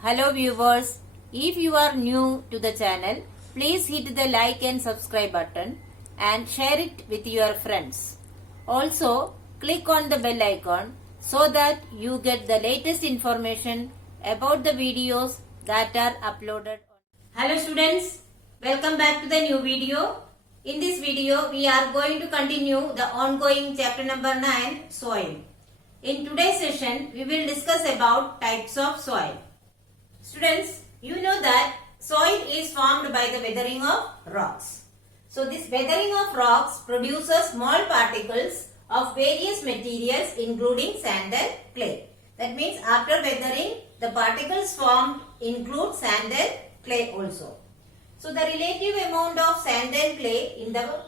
Hello viewers, if you are new to the channel, please hit the like and subscribe button and share it with your friends. Also, click on the bell icon so that you get the latest information about the videos that are uploaded. Hello students, welcome back to the new video. In this video, we are going to continue the ongoing chapter number 9, soil. In today's session, we will discuss about types of soil. Students, you know that soil is formed by the weathering of rocks. So this weathering of rocks produces small particles of various materials including sand and clay. That means after weathering, the particles formed include sand and clay also. So the relative amount of sand and clay in the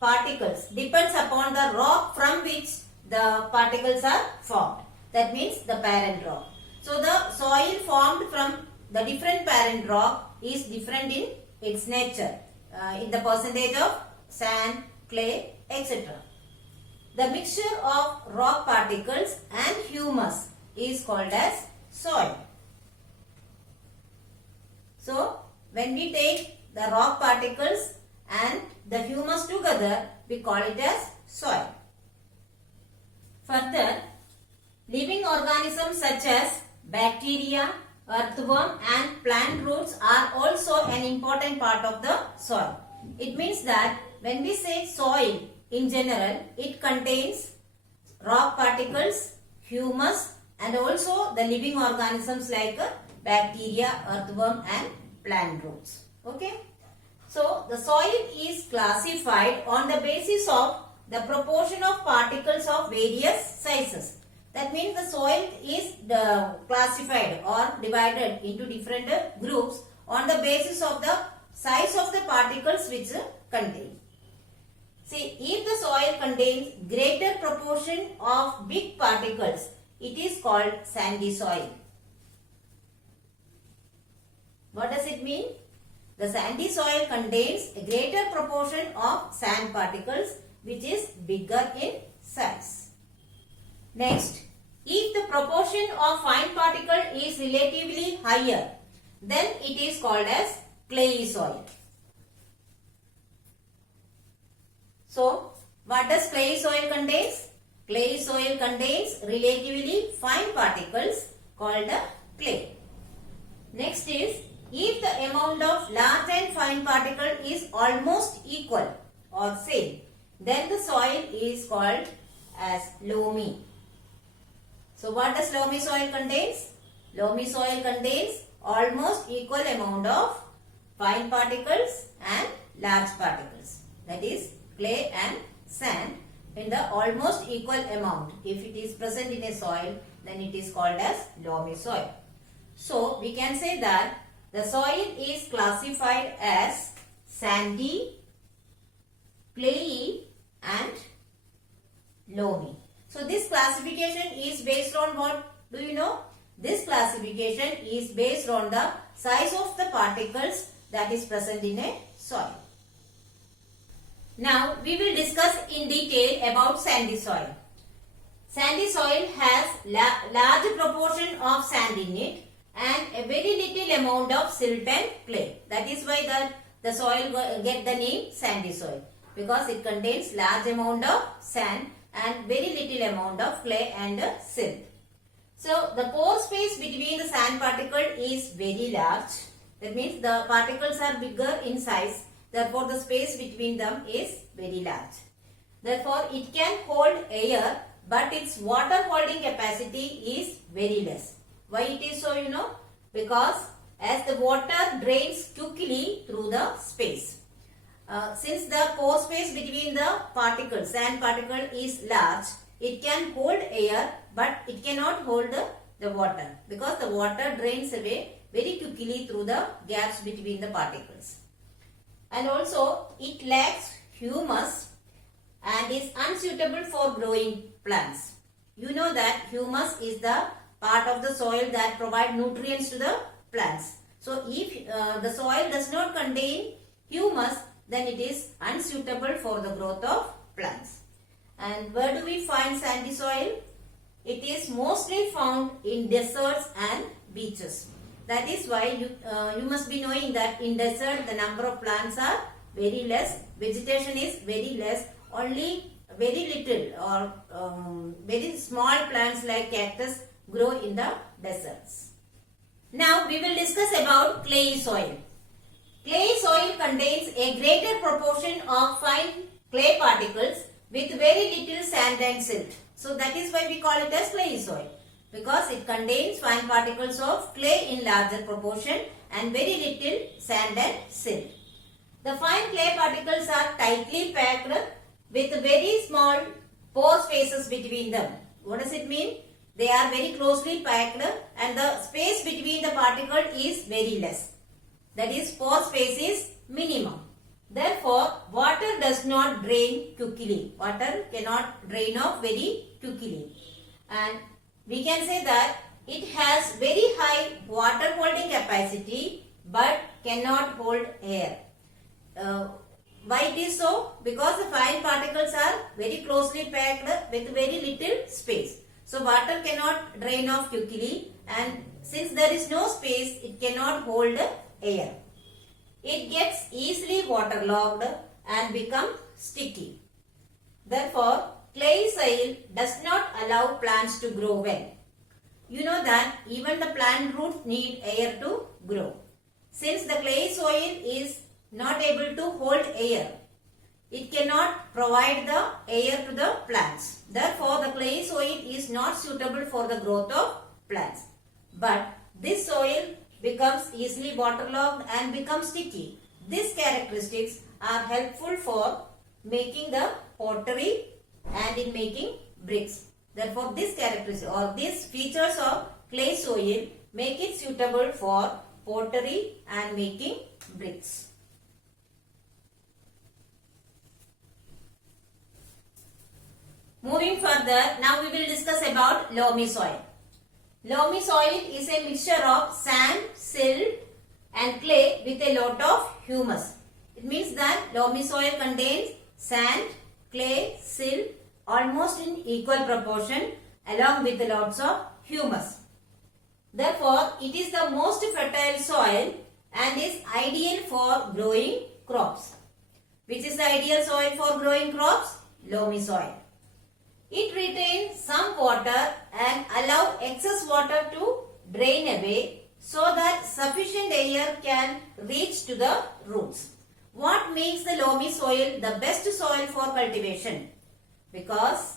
particles depends upon the rock from which the particles are formed. That means the parent rock. So the soil formed from the different parent rock is different in its nature, in the percentage of sand, clay, etc. The mixture of rock particles and humus is called as soil. So when we take the rock particles and the humus together, we call it as soil. Further, living organisms such as bacteria, earthworm and plant roots are also an important part of the soil. It means that when we say soil in general, it contains rock particles, humus and also the living organisms like bacteria, earthworm and plant roots. Okay. So the soil is classified on the basis of the proportion of particles of various sizes. That means the soil is classified or divided into different groups on the basis of the size of the particles which contain. See, if the soil contains greater proportion of big particles, it is called sandy soil. What does it mean? The sandy soil contains a greater proportion of sand particles which is bigger in size. Next, if the proportion of fine particle is relatively higher, then it is called as clayey soil. So, what does clayey soil contains? Clayey soil contains relatively fine particles called clay. Next is, if the amount of large and fine particle is almost equal or same, then the soil is called as loamy. So what does loamy soil contains? Loamy soil contains almost equal amount of fine particles and large particles. That is clay and sand in the almost equal amount. If it is present in a soil, then it is called as loamy soil. So we can say that the soil is classified as sandy, clayey and loamy. So this classification is based on what? Do you know? This classification is based on the size of the particles that is present in a soil. Now we will discuss in detail about sandy soil. Sandy soil has large proportion of sand in it and a very little amount of silt and clay. That is why the soil get the name sandy soil, because it contains large amount of sand and very little amount of clay and silt. So the pore space between the sand particle is very large. That means the particles are bigger in size. Therefore the space between them is very large. Therefore it can hold air, but its water holding capacity is very less. Why it is so, you know? Because as the water drains quickly through the space. Since the pore space between the particles, sand particle is large, it can hold air but it cannot hold the water, because the water drains away very quickly through the gaps between the particles. And also it lacks humus and is unsuitable for growing plants. You know that humus is the part of the soil that provide nutrients to the plants. So if the soil does not contain humus, then it is unsuitable for the growth of plants. And where do we find sandy soil? It is mostly found in deserts and beaches. That is why you must be knowing that in desert the number of plants are very less, vegetation is very less, only very little or very small plants like cactus grow in the deserts. Now we will discuss about clayey soil. Clayey soil contains a greater proportion of fine clay particles with very little sand and silt. So that is why we call it as clayey soil, because it contains fine particles of clay in larger proportion and very little sand and silt. The fine clay particles are tightly packed with very small pore spaces between them. What does it mean? They are very closely packed and the space between the particle is very less. That is, pore space is minimum. Therefore, water does not drain quickly. Water cannot drain off very quickly. And we can say that it has very high water holding capacity but cannot hold air. Why it is so? Because the fine particles are very closely packed with very little space. So water cannot drain off quickly, and since there is no space, it cannot hold air. It gets easily waterlogged and become sticky. Therefore, clay soil does not allow plants to grow well. You know that even the plant roots need air to grow. Since the clay soil is not able to hold air, it cannot provide the air to the plants. Therefore, the clay soil is not suitable for the growth of plants. But this soil becomes easily waterlogged and becomes sticky. These characteristics are helpful for making the pottery and in making bricks. Therefore, this characteristic or these features of clay soil make it suitable for pottery and making bricks. Moving further, now we will discuss about loamy soil. Loamy soil is a mixture of sand, silt and clay with a lot of humus. It means that loamy soil contains sand, clay, silt almost in equal proportion along with lots of humus. Therefore, it is the most fertile soil and is ideal for growing crops. Which is the ideal soil for growing crops? Loamy soil. It retains some water and allow excess water to drain away so that sufficient air can reach to the roots. What makes the loamy soil the best soil for cultivation? Because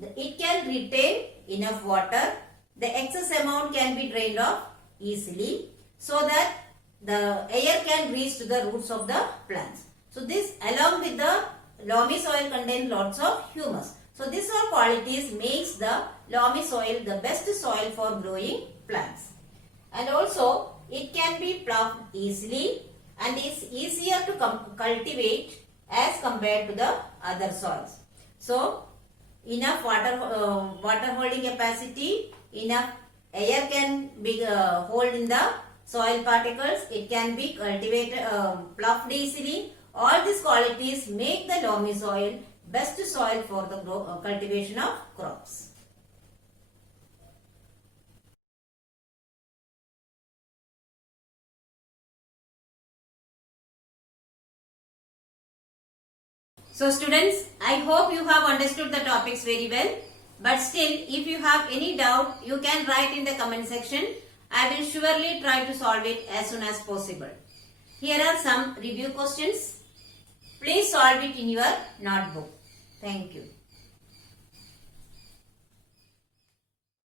it can retain enough water, the excess amount can be drained off easily so that the air can reach to the roots of the plants. So this along with the loamy soil contains lots of humus. So these all qualities makes the loamy soil the best soil for growing plants. And also it can be ploughed easily and is easier to cultivate as compared to the other soils. So enough water holding capacity, enough air can be hold in the soil particles, it can be cultivated, ploughed easily. All these qualities make the loamy soil best soil for the cultivation of crops. So students, I hope you have understood the topics very well. But still, if you have any doubt, you can write in the comment section. I will surely try to solve it as soon as possible. Here are some review questions. Please solve it in your notebook. Thank you.